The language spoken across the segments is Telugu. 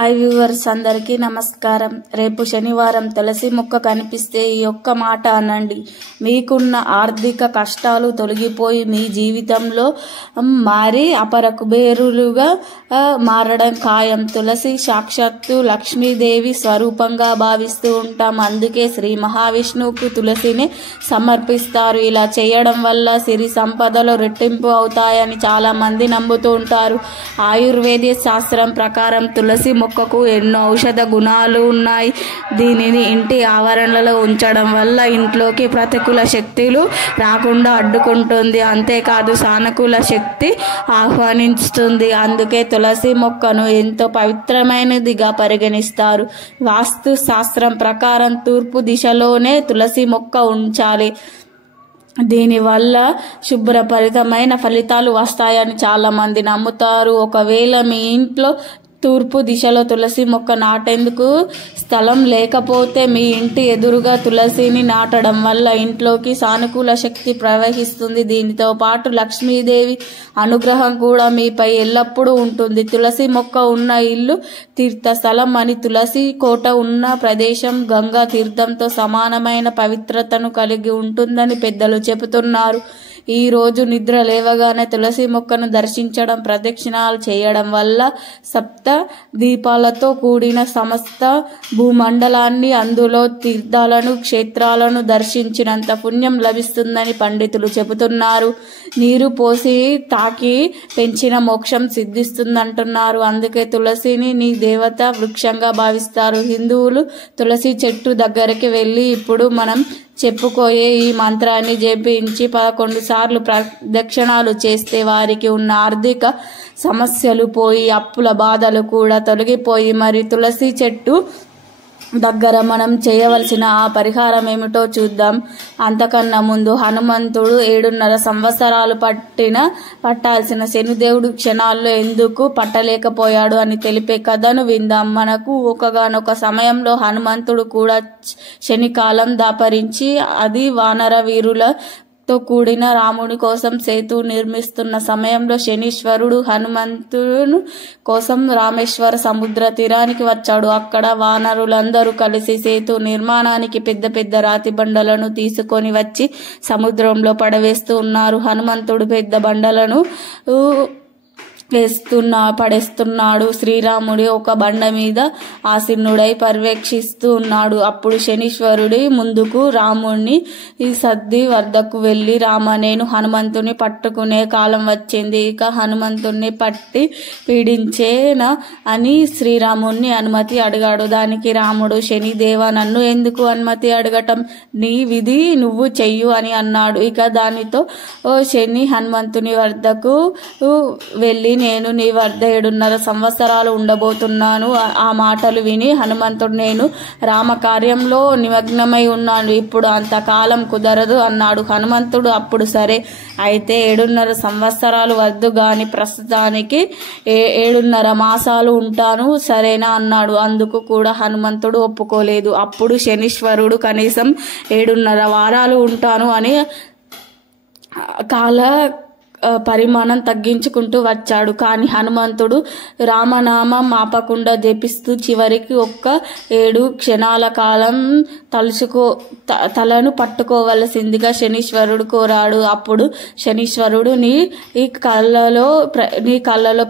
హాయ్ వ్యూవర్స్ అందరికీ నమస్కారం. రేపు శనివారం తులసి మొక్క కనిపిస్తే ఈ ఒక్క మాట అనండి. మీకున్న ఆర్థిక కష్టాలు తొలగిపోయి మీ జీవితంలో మారి అపర కుబేరులుగా మారడం ఖాయం. తులసి సాక్షాత్తు లక్ష్మీదేవి స్వరూపంగా భావిస్తూ ఉంటాం. అందుకే శ్రీ మహావిష్ణువుకు తులసిని సమర్పిస్తారు. ఇలా చేయడం వల్ల సిరి సంపదలు రెట్టింపు అవుతాయని చాలా మంది నమ్ముతూ ఉంటారు. ఆయుర్వేద శాస్త్రం ప్రకారం తులసి మొక్కకు ఎన్నో ఔషధ గుణాలు ఉన్నాయి. దీనిని ఇంటి ఆవరణలో ఉంచడం వల్ల ఇంట్లోకి ప్రతికూల శక్తులు రాకుండా అడ్డుకుంటుంది. అంతేకాదు సానుకూల శక్తి ఆహ్వానిస్తుంది. అందుకే తులసి మొక్కను ఎంతో పవిత్రమైనదిగా పరిగణిస్తారు. వాస్తు శాస్త్రం ప్రకారం తూర్పు దిశలోనే తులసి మొక్క ఉంచాలి. దీనివల్ల శుభ్రపరితమైన ఫలితాలు వస్తాయని చాలా మంది నమ్ముతారు. ఒకవేళ మీ ఇంట్లో తూర్పు దిశలో తులసి మొక్క నాటేందుకు స్థలం లేకపోతే మీ ఇంటి ఎదురుగా తులసిని నాటడం వల్ల ఇంట్లోకి సానుకూల శక్తి ప్రవహిస్తుంది. దీనితో పాటు లక్ష్మీదేవి అనుగ్రహం కూడా మీపై ఎల్లప్పుడూ ఉంటుంది. తులసి మొక్క ఉన్న ఇల్లు తీర్థస్థలం అని, తులసి కోట ఉన్న ప్రదేశం గంగా తీర్థంతో సమానమైన పవిత్రతను కలిగి ఉంటుందని పెద్దలు చెబుతున్నారు. ఈ రోజు నిద్ర లేవగానే తులసి మొక్కను దర్శించడం, ప్రదక్షిణాలు చేయడం వల్ల సప్త దీపాలతో కూడిన సమస్త భూమండలాన్ని, అందులో తీర్థాలను, క్షేత్రాలను దర్శించినంత పుణ్యం లభిస్తుందని పండితులు చెబుతున్నారు. నీరు పోసి తాకి పెంచిన మోక్షం సిద్ధిస్తుందంటున్నారు. అందుకే తులసిని నీ దేవత వృక్షంగా భావిస్తారు. హిందువులు తులసి చెట్టు దగ్గరికి వెళ్ళి ఇప్పుడు మనం చెప్పుకోయే ఈ మంత్రాన్ని జపించి 11 సార్లు ప్రదక్షిణాలు చేస్తే వారికి ఉన్న ఆర్థిక సమస్యలు పోయి అప్పుల బాధలు కూడా తొలగిపోయి, మరి తులసి చెట్టు దగ్గర మనం చేయవలసిన ఆ పరిహారం ఏమిటో చూద్దాం. అంతకన్నా ముందు హనుమంతుడు 7.5 సంవత్సరాలు పట్టాల్సిన శనిదేవుడు క్షణాల్లో ఎందుకు పట్టలేకపోయాడు అని తెలిపే కథను విందాం. మనకు ఒకగానొక సమయంలో హనుమంతుడు కూడా శనికాలం దాపరించి, అది వానర వీరుల తో కూడిన రాముని కోసం సేతు నిర్మిస్తున్న సమయంలో శనీశ్వరుడు హనుమంతుడు కోసం రామేశ్వర సముద్ర తీరానికి వచ్చాడు. అక్కడ వానరులందరూ కలిసి సేతు నిర్మాణానికి పెద్ద పెద్ద రాతి బండలను తీసుకొని వచ్చి సముద్రంలో పడవేస్తూ ఉన్నారు. హనుమంతుడు పెద్ద బండలను పడేస్తున్నాడు. శ్రీరాముడి ఒక బండ మీద ఆసీనుడై పర్యవేక్షిస్తూ ఉన్నాడు. అప్పుడు శనీశ్వరుడి ముందుకు రాముణ్ణి సర్ది వద్దకు వెళ్లి, రామ, నేను హనుమంతుని పట్టుకునే కాలం వచ్చింది. ఇక హనుమంతుణ్ణి పట్టి పీడించేనా అని శ్రీరాముణ్ణి అనుమతి అడిగాడు. దానికి రాముడు, శనిదేవ, నన్ను ఎందుకు అనుమతి అడగటం? నీ విధి నువ్వు చెయ్యు అని అన్నాడు. ఇక దానితో శని హనుమంతుని వద్దకు వెళ్ళి, నేను నీ వద్ద 7.5 సంవత్సరాలు ఉండబోతున్నాను. ఆ మాటలు విని హనుమంతుడు, నేను రామకార్యంలో నిమగ్నమై ఉన్నాను, ఇప్పుడు అంతకాలం కుదరదు అన్నాడు. హనుమంతుడు అప్పుడు సరే, అయితే 7.5 సంవత్సరాలు వద్దు గాని ప్రస్తుతానికి 7.5 మాసాలు ఉంటాను, సరేనా అన్నాడు. అందుకు కూడా హనుమంతుడు ఒప్పుకోలేదు. అప్పుడు శనీశ్వరుడు కనీసం 7.5 వారాలు ఉంటాను అని కాల పరిమాణం తగ్గించుకుంటూ వచ్చాడు. కానీ హనుమంతుడు రామనామం ఆపకుండా జపిస్తూ చివరికి 7 క్షణాల కాలం తలను పట్టుకోవలసిందిగా శనీశ్వరుడు కోరాడు. అప్పుడు శనీశ్వరుడు నీ కాళ్ళల్లో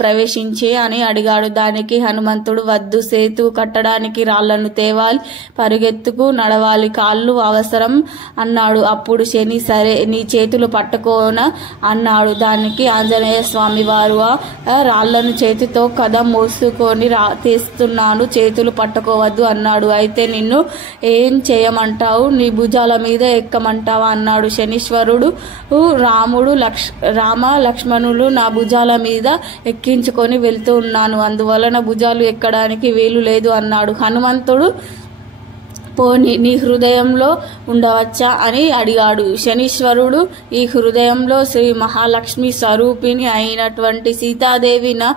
ప్రవేశించే అని అడిగాడు. దానికి హనుమంతుడు, వద్దు, సేతు కట్టడానికి రాళ్లను తేవాలి, పరుగెత్తుకు నడవాలి, కాళ్ళు అవసరం అన్నాడు. అప్పుడు శని, సరే, నీ చేతులు పట్టుకో అన్నాడు. దానికి ఆంజనేయ స్వామి వారు, రాళ్లను చేతితో కథ మోసుకొని తీస్తున్నాను, చేతులు పట్టుకోవద్దు అన్నాడు. అయితే నిన్ను ఏం చేయమంటావు? నీ భుజాల మీద ఎక్కమంటావా అన్నాడు. శనీశ్వరుడు, రామ లక్ష్మణులు నా భుజాల మీద ఎక్కించుకొని వెళ్తూ ఉన్నాను, అందువలన భుజాలు ఎక్కడానికి వీలు లేదు అన్నాడు. హనుమంతుడు, పోనీ నీ హృదయంలో ఉండవచ్చా అని అడిగాడు. శనీశ్వరుడు, ఈ హృదయంలో శ్రీ మహాలక్ష్మి స్వరూపిణి అయినటువంటి సీతాదేవి, నా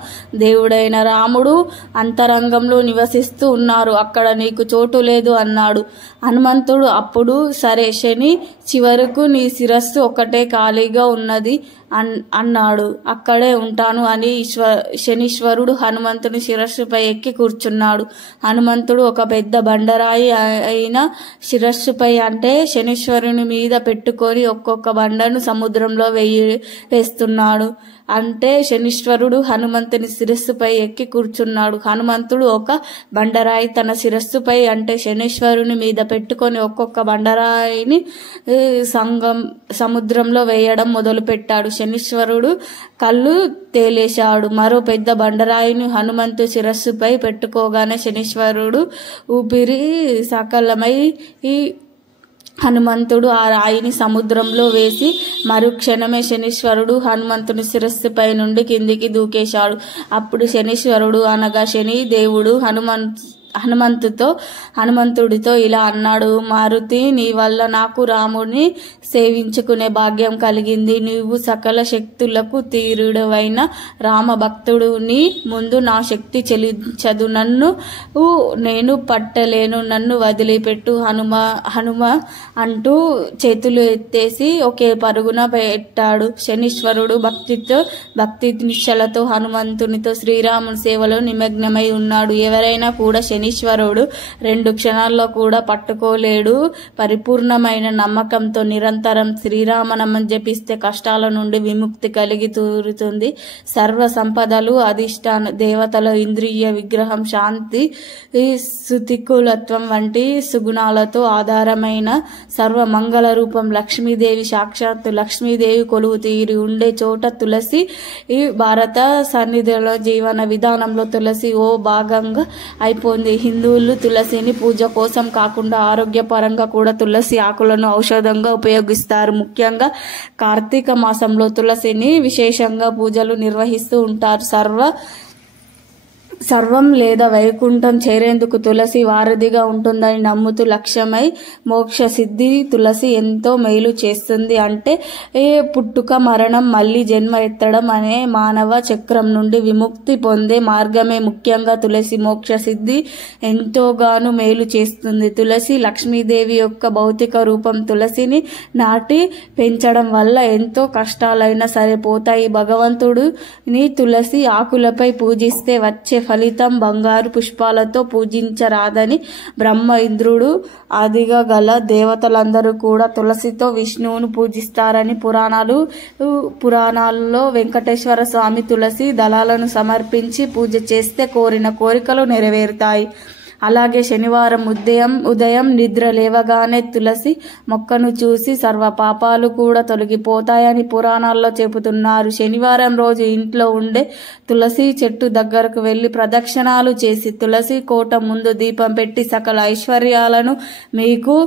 దేవుడైన రాముడు అంతరంగంలో నివసిస్తూ ఉన్నారు, అక్కడ నీకు చోటు లేదు అన్నాడు. హనుమంతుడు అప్పుడు, సరే శని, చివరకు నీ శిరస్సు ఒకటే ఖాళీగా ఉన్నది, అన్నాడు. అక్కడే ఉంటాను అని శనీశ్వరుడు హనుమంతుని శిరస్సుపై ఎక్కి కూర్చున్నాడు. హనుమంతుడు ఒక పెద్ద బండరాయి అయిన శిరస్సుపై అంటే శనీశ్వరుని మీద పెట్టుకొని ఒక్కొక్క బండను సముద్రంలో వేస్తున్నాడు. అంటే శనీశ్వరుడు హనుమంతుని శిరస్సుపై ఎక్కి కూర్చున్నాడు. హనుమంతుడు ఒక బండరాయి తన శిరస్సుపై అంటే శనీశ్వరుని మీద పెట్టుకొని ఒక్కొక్క బండరాయిని సముద్రంలో వేయడం మొదలుపెట్టాడు. శనీశ్వరుడు కళ్ళు తేలేశాడు. మరో పెద్ద బండరాయిని హనుమంతు శిరస్సుపై పెట్టుకోగానే శనీశ్వరుడు ఊపిరి సకలమై హనుమంతుడు ఆ రాయిని సముద్రంలో వేసి మరుక్షణమే శనీశ్వరుడు హనుమంతుని శిరస్సుపై నుండి కిందికి దూకేశాడు. అప్పుడు శనీశ్వరుడు అనగా శని దేవుడు హనుమంతుడితో ఇలా అన్నాడు. మారుతి, నీ వల్ల నాకు రాముడిని సేవించుకునే భాగ్యం కలిగింది. నీవు సకల శక్తులకు తీరుడవైన రామ భక్తుడిని ముందు నా శక్తి చెలించదు. నేను పట్టలేను, నన్ను వదిలిపెట్టు హనుమ అంటూ చేతులు ఎత్తేసి ఒకే పరుగున పెట్టాడు. శనీశ్వరుడు భక్తి నిశ్చలతో హనుమంతునితో శ్రీరాముని సేవలో నిమగ్నమై ఉన్నాడు. ఎవరైనా కూడా శనీశ్వరుడు 2 క్షణాల్లో కూడా పట్టుకోలేడు. పరిపూర్ణమైన నమ్మకంతో నిరంతరం శ్రీరామనామం జపిస్తే కష్టాల నుండి విముక్తి కలిగి తీరుతుంది. సర్వ సంపదలు, అధిష్టాన దేవతల ఇంద్రియ విగ్రహం, శాంతి, సుతికులత్వం వంటి సుగుణాలతో ఆధారమైన సర్వ మంగళ రూపం లక్ష్మీదేవి, సాక్షాత్తు లక్ష్మీదేవి కొలువు తీరి ఉండే చోట తులసి భారత సన్నిధిలో జీవన విధానంలో తులసి ఓ భాగంగా అయిపోయింది. హిందువులు తులసిని పూజ కోసం కాకుండా ఆరోగ్యపరంగా కూడా తులసి ఆకులను ఔషధంగా ఉపయోగిస్తారు. ముఖ్యంగా కార్తీక మాసంలో తులసిని విశేషంగా పూజలు నిర్వహిస్తూ ఉంటారు. సర్వం లేదా వైకుంఠం చేరేందుకు తులసి వారధిగా ఉంటుందని నమ్ముతూ లక్ష్యమై మోక్ష సిద్ధి తులసి ఎంతో మేలు చేస్తుంది. అంటే పుట్టుక, మరణం, మళ్లీ జన్మ ఎత్తడం అనే మానవ చక్రం నుండి విముక్తి పొందే మార్గమే ముఖ్యంగా తులసి మోక్ష సిద్ధి ఎంతోగాను మేలు చేస్తుంది. తులసి లక్ష్మీదేవి యొక్క భౌతిక రూపం. తులసిని నాటి పెంచడం వల్ల ఎంతో కష్టాలైనా సరే పోతాయి. భగవంతుడిని తులసి ఆకులపై పూజిస్తే వచ్చే ఫలితం బంగారు పుష్పాలతో పూజించరాదని బ్రహ్మ, ఇంద్రుడు ఆదిగా గల దేవతలందరూ కూడా తులసితో విష్ణువును పూజిస్తారని పురాణాల్లో వెంకటేశ్వర స్వామి తులసి దళాలను సమర్పించి పూజ చేస్తే కోరిన కోరికలు నెరవేరుతాయి. అలాగే శనివారం ఉదయం నిద్ర లేవగానే తులసి మొక్కను చూసి సర్వ పాపాలు కూడా తొలగిపోతాయని పురాణాల్లో చెబుతున్నారు. శనివారం రోజు ఇంట్లో ఉండే తులసి చెట్టు దగ్గరకు వెళ్లి ప్రదక్షిణాలు చేసి తులసి కోట ముందు దీపం పెట్టి సకల ఐశ్వర్యాలను మీకు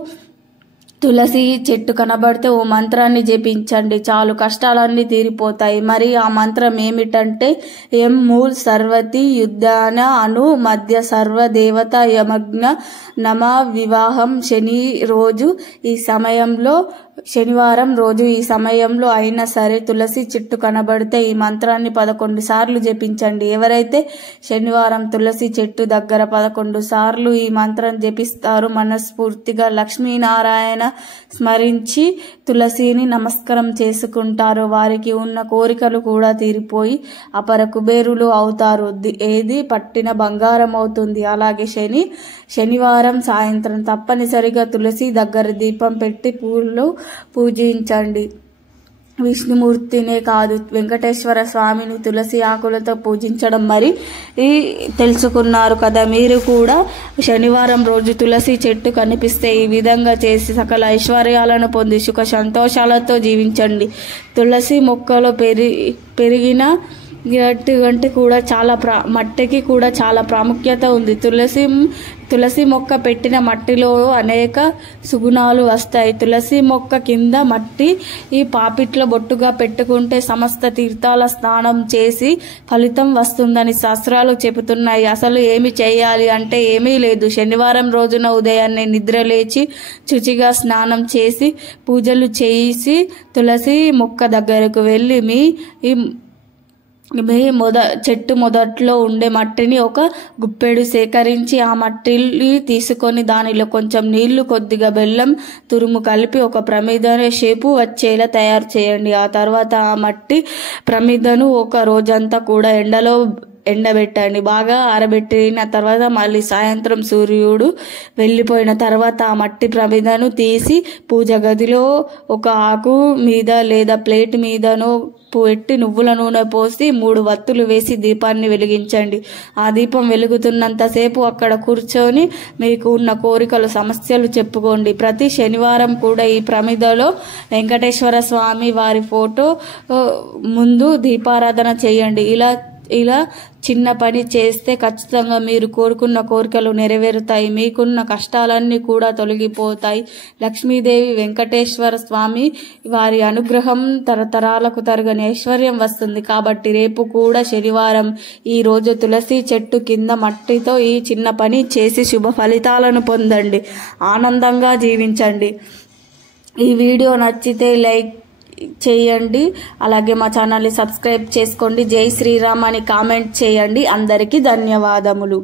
తులసి చెట్టు కనబడితే ఓ మంత్రాన్ని జపించండి, చాలు కష్టాలన్నీ తీరిపోతాయి. మరి ఆ మంత్రం ఏమిటంటే ఎం మూల్ సర్వతి యుద్ధాన అను మధ్య సర్వ దేవత యమగ్న నమ వివాహం. శనివారం రోజు ఈ సమయంలో అయినా సరే తులసి చెట్టు కనబడితే ఈ మంత్రాన్ని 11 సార్లు జపించండి. ఎవరైతే శనివారం తులసి చెట్టు దగ్గర 11 సార్లు ఈ మంత్రం జపిస్తారో మనస్ఫూర్తిగా లక్ష్మీనారాయణ స్మరించి తులసిని నమస్కారం చేసుకుంటారో వారికి ఉన్న కోరికలు కూడా తీరిపోయి అపర కుబేరులు అవుతారు. ఏది పట్టిన బంగారం అవుతుంది. అలాగే శనివారం సాయంత్రం తప్పనిసరిగా తులసి దగ్గర దీపం పెట్టి పూలు పూజించండి. విష్ణుమూర్తినే కాదు వెంకటేశ్వర స్వామిని తులసి ఆకులతో పూజించడం మరి తెలుసుకున్నారు కదా. మీరు కూడా శనివారం రోజు తులసి చెట్టు కనిపిస్తే ఈ విధంగా చేసి సకల ఐశ్వర్యాలను పొంది సుఖ సంతోషాలతో జీవించండి. తులసి మొక్కలో పెరిగిన గట్టి కూడా మట్టికి కూడా చాలా ప్రాముఖ్యత ఉంది. తులసి మొక్క పెట్టిన మట్టిలో అనేక సుగుణాలు వస్తాయి. తులసి మొక్క కింద మట్టి ఈ పాపిట్లో బొట్టుగా పెట్టుకుంటే సమస్త తీర్థాల స్నానం చేసి ఫలితం వస్తుందని శాస్త్రాలు చెబుతున్నాయి. అసలు ఏమి చేయాలి అంటే ఏమీ లేదు. శనివారం రోజున ఉదయాన్నే నిద్రలేచి శుచిగా స్నానం చేసి పూజలు చేసి తులసి మొక్క దగ్గరకు వెళ్ళి మీ చెట్టు మొదట్లో ఉండే మట్టిని ఒక గుప్పెడు సేకరించి ఆ మట్టిని తీసుకొని దానిలో కొంచెం నీళ్లు, కొద్దిగా బెల్లం తురుము కలిపి ఒక ప్రమిద షేపు వచ్చేలా తయారు చేయండి. ఆ తర్వాత ఆ మట్టి ప్రమిదను ఒక రోజంతా కూడా ఎండబెట్టండి. బాగా ఆరబెట్టిన తర్వాత మళ్ళీ సాయంత్రం సూర్యుడు వెళ్ళిపోయిన తర్వాత ఆ మట్టి ప్రమిదను తీసి పూజ గదిలో ఒక ఆకు మీద లేదా ప్లేట్ మీదనో పెట్టి నువ్వుల నూనె పోసి 3 వత్తులు వేసి దీపాన్ని వెలిగించండి. ఆ దీపం వెలుగుతున్నంతసేపు అక్కడ కూర్చొని మీకు ఉన్న కోరికలు, సమస్యలు చెప్పుకోండి. ప్రతి శనివారం కూడా ఈ ప్రమిదలో వెంకటేశ్వర స్వామి వారి ఫోటో ముందు దీపారాధన చేయండి. ఇలా చిన్న పని చేస్తే ఖచ్చితంగా మీరు కోరుకున్న కోరికలు నెరవేరుతాయి. మీకున్న కష్టాలన్నీ కూడా తొలగిపోతాయి. లక్ష్మీదేవి, వెంకటేశ్వర స్వామి వారి అనుగ్రహం తరతరాలకు తరగని ఐశ్వర్యం వస్తుంది. కాబట్టి రేపు కూడా శనివారం ఈ రోజు తులసి చెట్టు కింద మట్టితో ఈ చిన్న పని చేసి శుభ ఫలితాలను పొందండి. ఆనందంగా జీవించండి. ఈ వీడియో నచ్చితే లైక్ చేయండి. అలాగే మా ఛానల్ని సబ్స్క్రైబ్ చేసుకోండి. జై శ్రీరామ్ అని కామెంట్ చేయండి. అందరికీ ధన్యవాదములు.